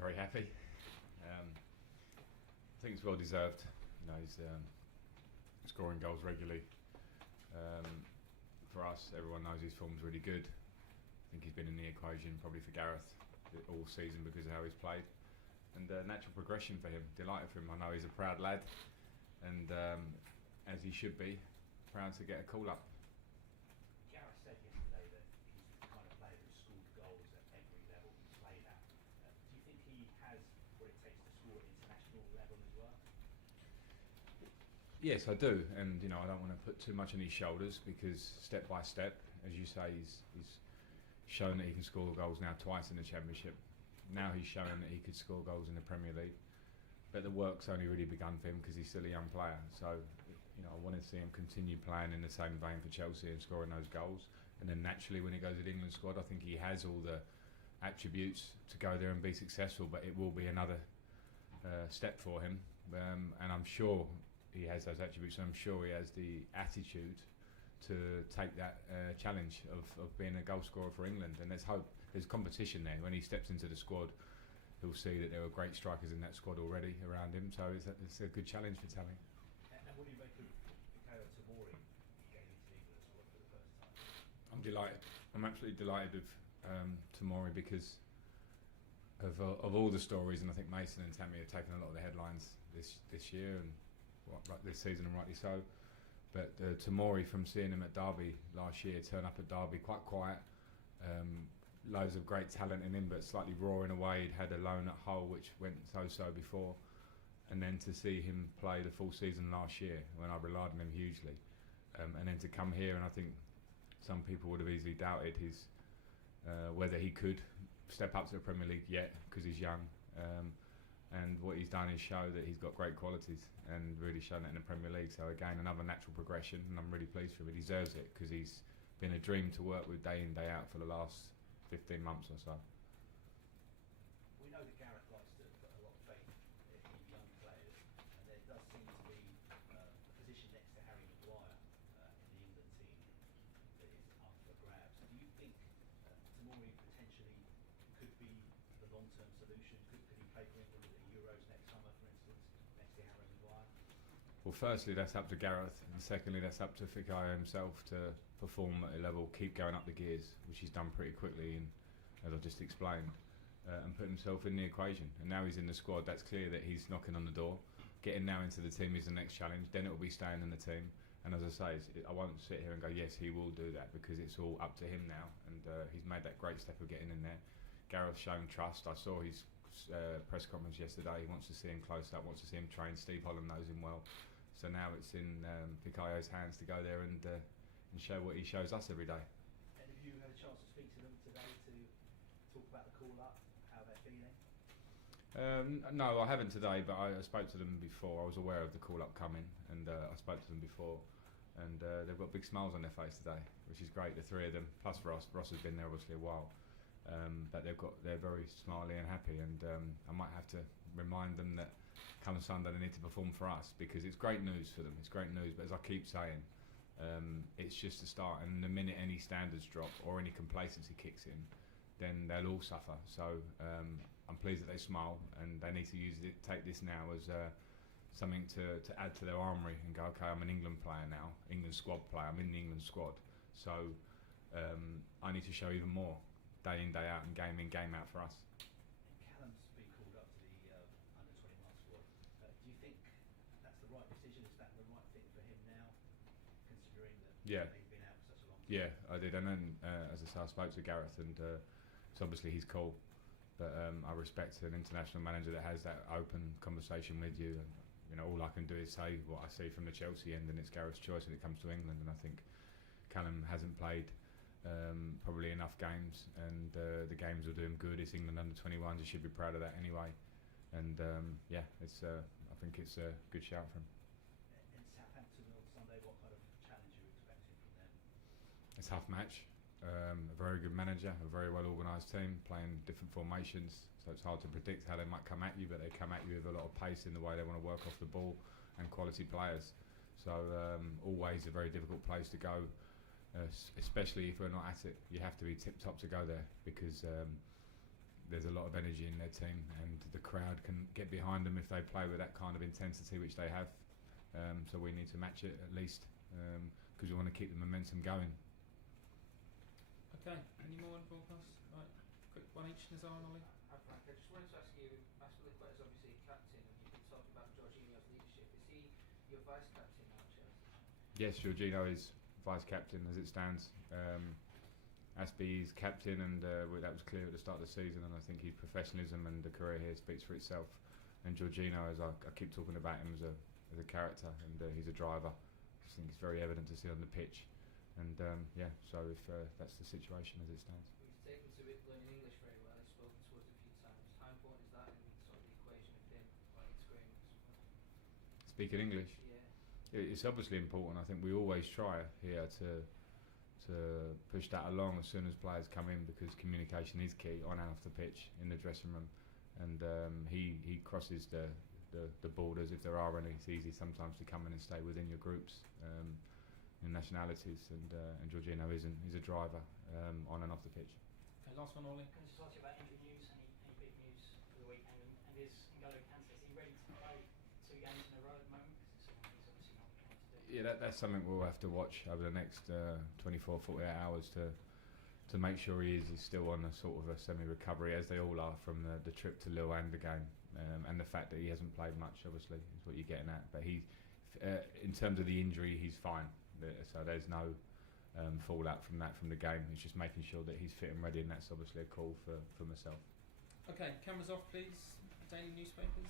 very happy. I think it's well deserved. He's scoring goals regularly. For us, everyone knows his form's really good. I think he's been in the equation probably for Gareth all season because of how he's played. And natural progression for him. Delighted for him. I know he's a proud lad, and as he should be, proud to get a call up. Gareth said yesterday that he's the kind of player who scored goals at every level he's played at. Do you think he has what it takes to score at international level as well? Yes, I do, and I don't want to put too much on his shoulders because step by step, as you say, he's shown that he can score goals now twice in the Championship. Now he's shown that he could score goals in the Premier League, but the work's only really begun for him because he's still a young player. So, I want to see him continue playing in the same vein for Chelsea and scoring those goals. And then naturally, when he goes to the England squad, I think he has all the attributes to go there and be successful. But it will be another step for him, and I'm sure he has those attributes, and I'm sure he has the attitude to take that challenge of being a goal scorer for England. And let's hope there's competition there. When he steps into the squad, he'll see that there are great strikers in that squad already around him, so it's a good challenge for Tammy. And what do you make of Bukayo Tomori getting into the England squad for the first time? I'm delighted. I'm absolutely delighted with Tomori because of all the stories, and I think Mason and Tammy have taken a lot of the headlines this year and this season, and rightly so. But Tomori, from seeing him at Derby last year, turn up at Derby quite quiet, loads of great talent in him, but slightly raw in a way. He'd had a loan at Hull, which went so before, and then to see him play the full season last year when I relied on him hugely, and then to come here, and I think some people would have easily doubted his whether he could step up to the Premier League yet because he's young. And what he's done is show that he's got great qualities and really shown that in the Premier League. So again, another natural progression, and I'm really pleased for him. He deserves it because he's been a dream to work with day in, day out for the last 15 months or so. We know that Gareth likes to put a lot of faith in young players, and there does seem to be a position next to Harry Maguire in the England team that is up for grabs. Do you think Tomori potentially could be the long-term solution? Could he play for England at the Euros next summer, for instance, next to Harry Maguire? Well, firstly, that's up to Gareth, and secondly, that's up to Bukayo himself to perform at a level, keep going up the gears, which he's done pretty quickly, and as I just explained, and put himself in the equation. And now he's in the squad. That's clear that he's knocking on the door. Getting now into the team is the next challenge. Then it will be staying in the team. And as I say, I won't sit here and go, yes, he will do that, because it's all up to him now. And he's made that great step of getting in there. Gareth's shown trust. I saw his press conference yesterday. He wants to see him close up, wants to see him train. Steve Holland knows him well. So now it's in Bukayo's hands to go there and show what he shows us every day. And have you had a chance to speak to them today to talk about the call-up, how they're feeling? No, I haven't today, but I spoke to them before. I was aware of the call-up coming, and I spoke to them before, and they've got big smiles on their face today, which is great. The three of them, plus Ross. Ross has been there obviously a while, but they're very smiley and happy. And I might have to remind them that come Sunday they need to perform for us, because it's great news for them. It's great news, but as I keep saying, it's just a start. And the minute any standards drop or any complacency kicks in, then they'll all suffer. So I'm pleased that they smile, and they need to take this now as something to add to their armoury and go, okay, I'm an England player now, England squad player, I'm in the England squad, so I need to show even more, day in, day out, and game in, game out for us. And Callum's been called up to the under-21 squad. Do you think that's the right decision? Is that the right thing for him now, considering that he's been out for such a long time? Yeah, I did, and then as I say, I spoke to Gareth, and it's obviously his call, but I respect an international manager that has that open conversation with you. And all I can do is say what I see from the Chelsea end, and it's Gareth's choice when it comes to England. And I think Callum hasn't played probably enough games, and the games will do him good. It's England under-21s. He should be proud of that anyway. And it's I think it's a good shout for him. In Southampton on Sunday, what kind of challenge are you expecting from them? It's a tough match. A very good manager, a very well organised team, playing different formations, so it's hard to predict how they might come at you, but they come at you with a lot of pace in the way they want to work off the ball, and quality players. So always a very difficult place to go, especially if we're not at it. You have to be tip top to go there, because there's a lot of energy in their team, and the crowd can get behind them if they play with that kind of intensity which they have. So we need to match it at least, because we want to keep the momentum going. Okay, any more on broadcast? Right, quick one each, Nazar and Ollie. Hi Frank, I just wanted to ask you, Aspilicueta is obviously captain, and you've been talking about Jorginho's leadership. Is he your vice captain now at Chelsea? Yes, Jorginho is vice captain as it stands. Aspie is captain, and that was clear at the start of the season, and I think his professionalism and the career here speaks for itself. And Jorginho, as I keep talking about him as a character, and he's a driver. I just think it's very evident to see on the pitch. And so if that's the situation as it stands. He's taken to it learning English very well. He's spoken to us a few times. How important is that in sort of the equation of him, like integrating with someone? Speaking English? Yeah. It's obviously important. I think we always try here to push that along as soon as players come in, because communication is key on and off the pitch in the dressing room. And he crosses the borders if there are any. It's easy sometimes to come in and stay within your groups and nationalities, and Jorginho isn't. He's a driver on and off the pitch. Okay, last one, Ollie. Can I just ask you about injury news? Any big news for the weekend? And is N'Golo Kante, is he ready to play 2 games in a row at the moment? Because it's something he's obviously not trying to do. Yeah, that's something we'll have to watch over the next 24, 48 hours to make sure he's still on a sort of a semi-recovery, as they all are from the trip to Lille and the game, and the fact that he hasn't played much, obviously, is what you're getting at. But in terms of the injury, he's fine. So there's no fallout from the game. It's just making sure that he's fit and ready, and that's obviously a call for myself. Okay, cameras off, please. Daily newspapers.